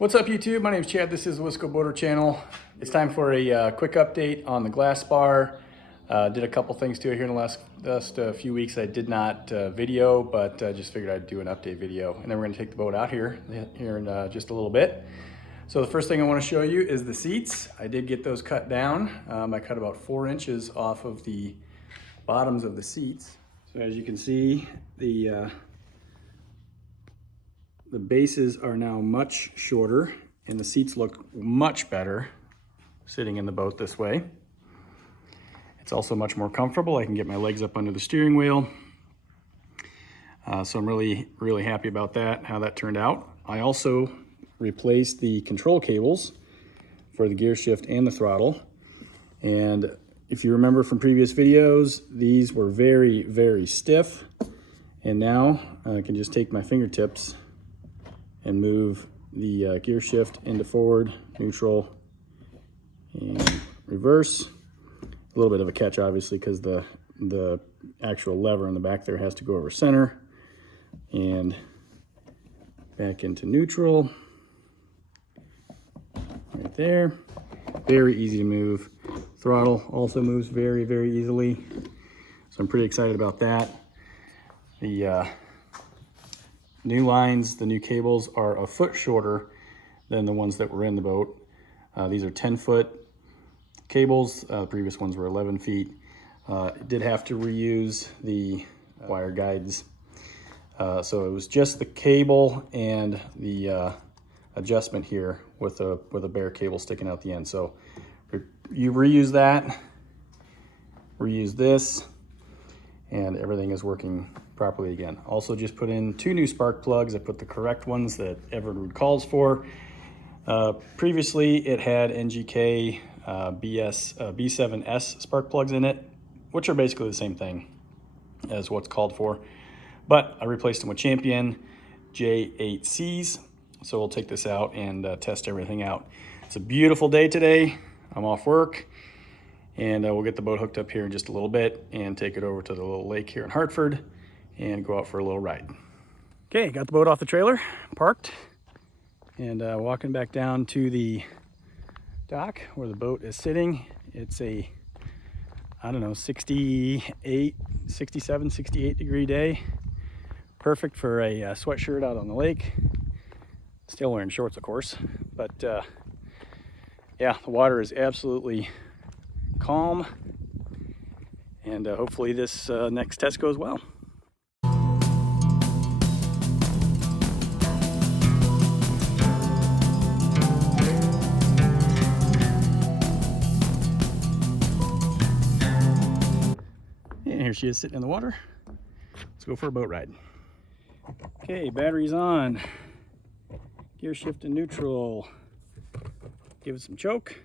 What's up YouTube? My name is Chad. This is the Wisco Boater channel. It's time for a quick update on the Glasspar. Did a couple things to it here in the last few weeks. I did not video, but just figured I'd do an update video. And then we're gonna take the boat out here in just a little bit. So the first thing I wanna show you is the seats. I did get those cut down. I cut about 4 inches off of the bottoms of the seats. So as you can see, the bases are now much shorter and the seats look much better sitting in the boat this way. It's also much more comfortable. I can get my legs up under the steering wheel. So I'm really happy about that, how that turned out. I also replaced the control cables for the gear shift and the throttle. And if you remember from previous videos, these were very stiff. And now I can just take my fingertips and move the gear shift into forward, neutral, and reverse. A little bit of a catch, obviously, because the actual lever in the back there has to go over center. And back into neutral, right there. Very easy to move. Throttle also moves very easily. So I'm pretty excited about that. The new lines, the new cables are a foot shorter than the ones that were in the boat. These are 10-foot cables. The previous ones were 11 feet. Did have to reuse the wire guides. So it was just the cable and the adjustment here with a bare cable sticking out the end. So you reuse that, reuse this, and everything is working properly again. Also just put in 2 new spark plugs. I put the correct ones that Everwood calls for. Previously it had NGK B7S spark plugs in it, which are basically the same thing as what's called for. But I replaced them with Champion J8Cs. So we'll take this out and test everything out. It's a beautiful day today. I'm off work. And we'll get the boat hooked up here in just a little bit and take it over to the little lake here in Hartford and go out for a little ride. Okay, got the boat off the trailer, parked, and walking back down to the dock where the boat is sitting. It's a, I don't know, 67, 68 degree day. Perfect for a sweatshirt out on the lake. Still wearing shorts, of course, but yeah, the water is absolutely calm, and hopefully this next test goes well. And here she is sitting in the water. Let's go for a boat ride. Okay, battery's on. Gear shift to neutral. Give it some choke.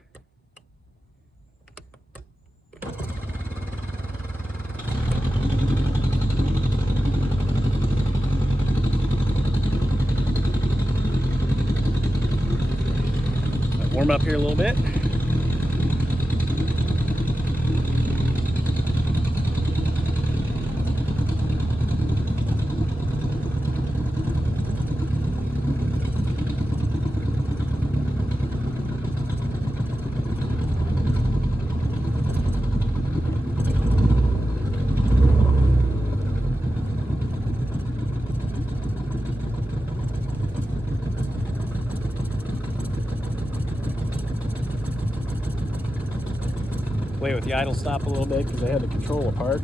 Warm up here a little bit. Play with the idle stop a little bit because I had the control apart.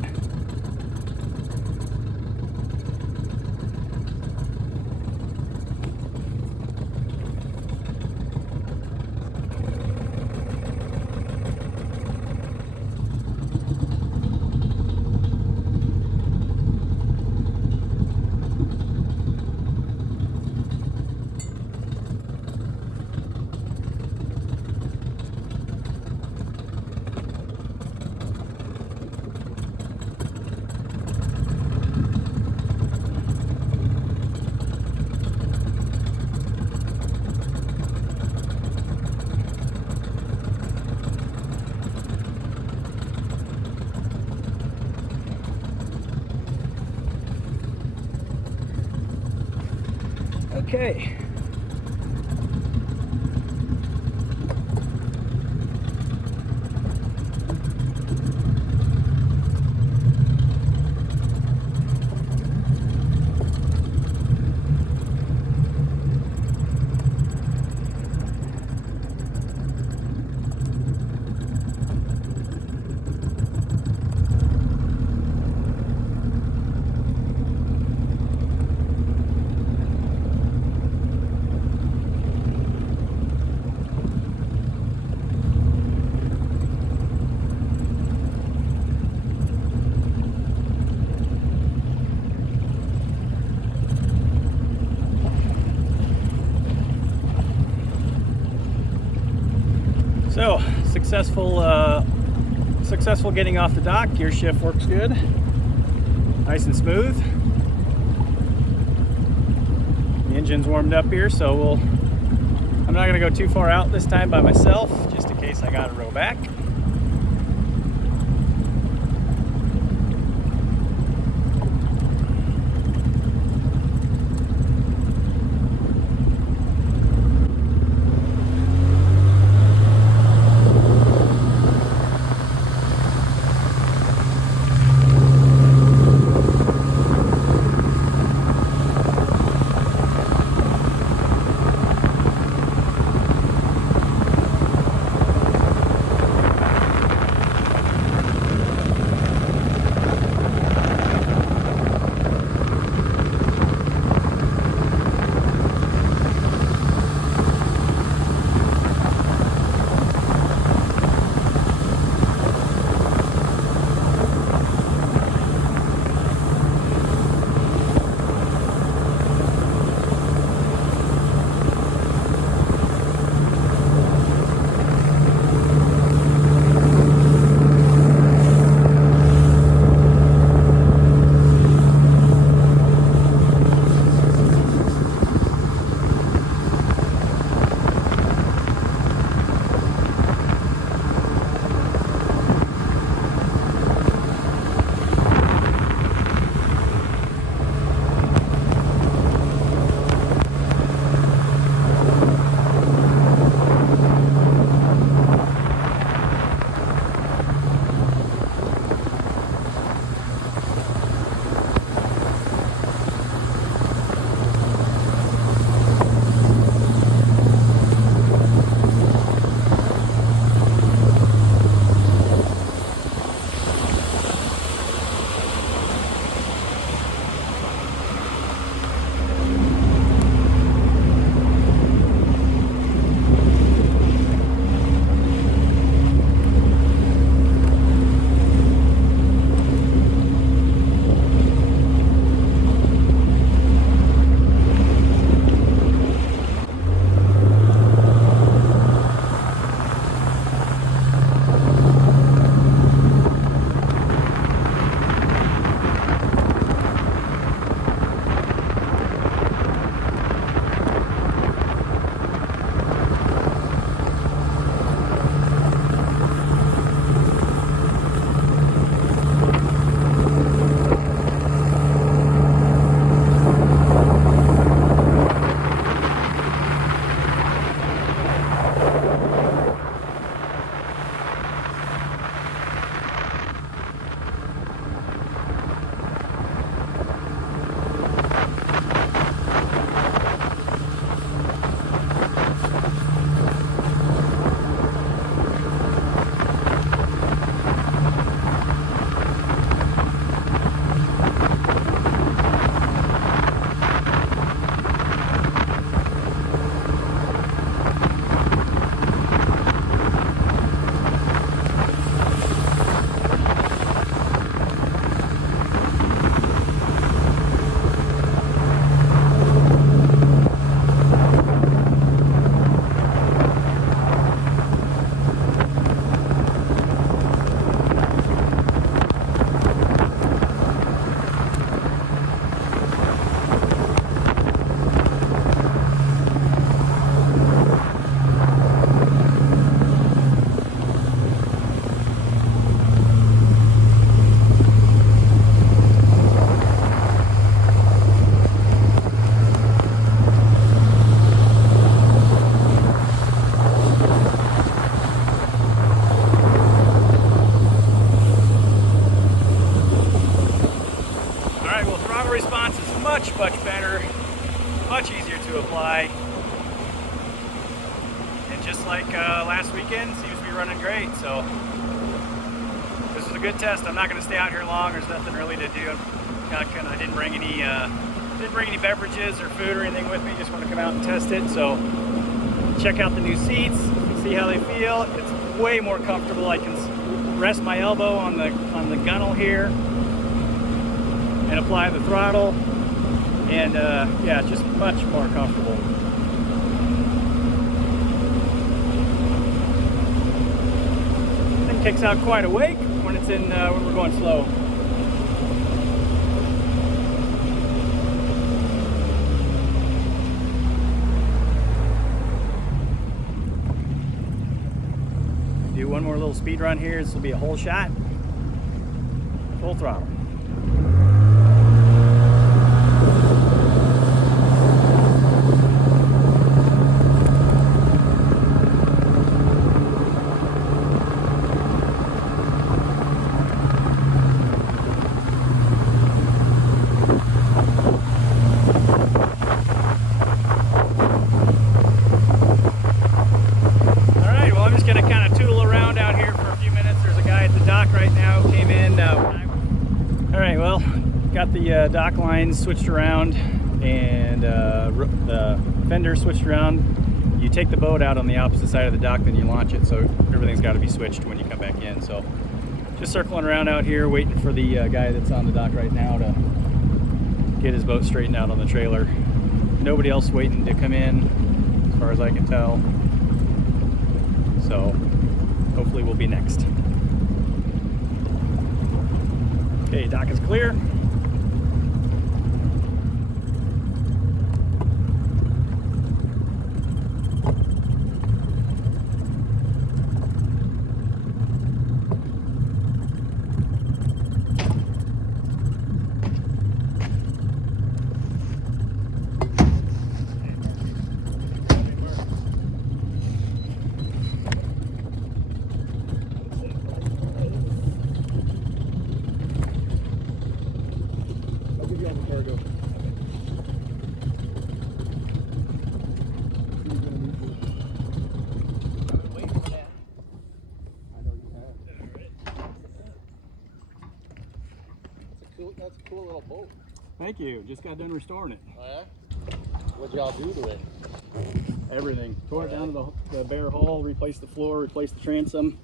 Okay. So successful getting off the dock. Gear shift works good, nice and smooth. The engine's warmed up here, so I'm not gonna go too far out this time by myself, just in case I gotta row back. much better, much easier to apply. And just like last weekend, seems to be running great. So this is a good test. I'm not going to stay out here long. There's nothing really to do. I didn't bring any beverages or food or anything with me. Just want to come out and test it. So check out the new seats, see how they feel. It's way more comfortable. I can rest my elbow on the gunnel here and apply the throttle, and yeah, just much more comfortable. kicks out quite a wake when it's in when we're going slow. Do one more little speed run here. This will be a whole shot, full throttle. Got the dock lines switched around and the fender switched around. You take the boat out on the opposite side of the dock, then you launch it, so everything's got to be switched when you come back in. So just circling around out here waiting for the guy that's on the dock right now to get his boat straightened out on the trailer. Nobody else waiting to come in as far as I can tell, so hopefully we'll be next. Okay, dock is clear. That's a cool little boat. Thank you. Just got done restoring it. Oh yeah? What'd y'all do to it? Everything. Tore it down to the bare hull, replaced the floor, replaced the transom.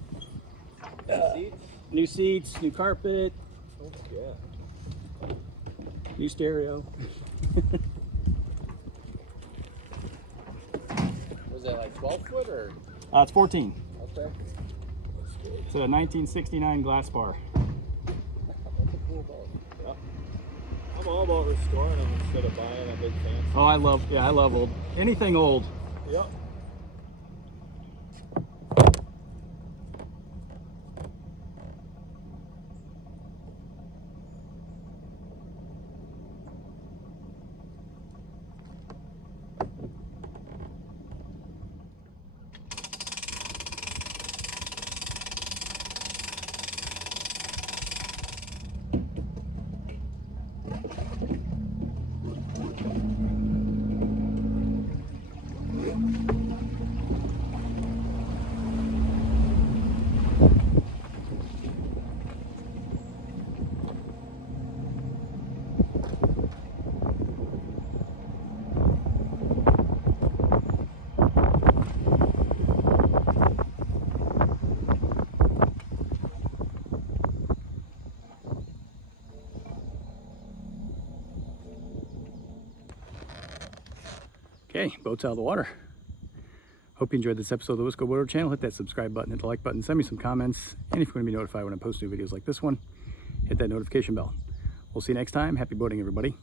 Seats? New seats, new carpet. Oh yeah. New stereo. Was that like 12 foot or? It's 14. Okay. It's a 1969 Glasspar. That's a cool boat. Yeah. I'm all about restoring them instead of buying a big fancy. Oh, I love old. Anything old. Yep. Okay, boat's out of the water. Hope you enjoyed this episode of the Wisco Boater channel. Hit that subscribe button, hit the like button, send me some comments, and if you want to be notified when I post new videos like this one, hit that notification bell. We'll see you next time. Happy boating, everybody.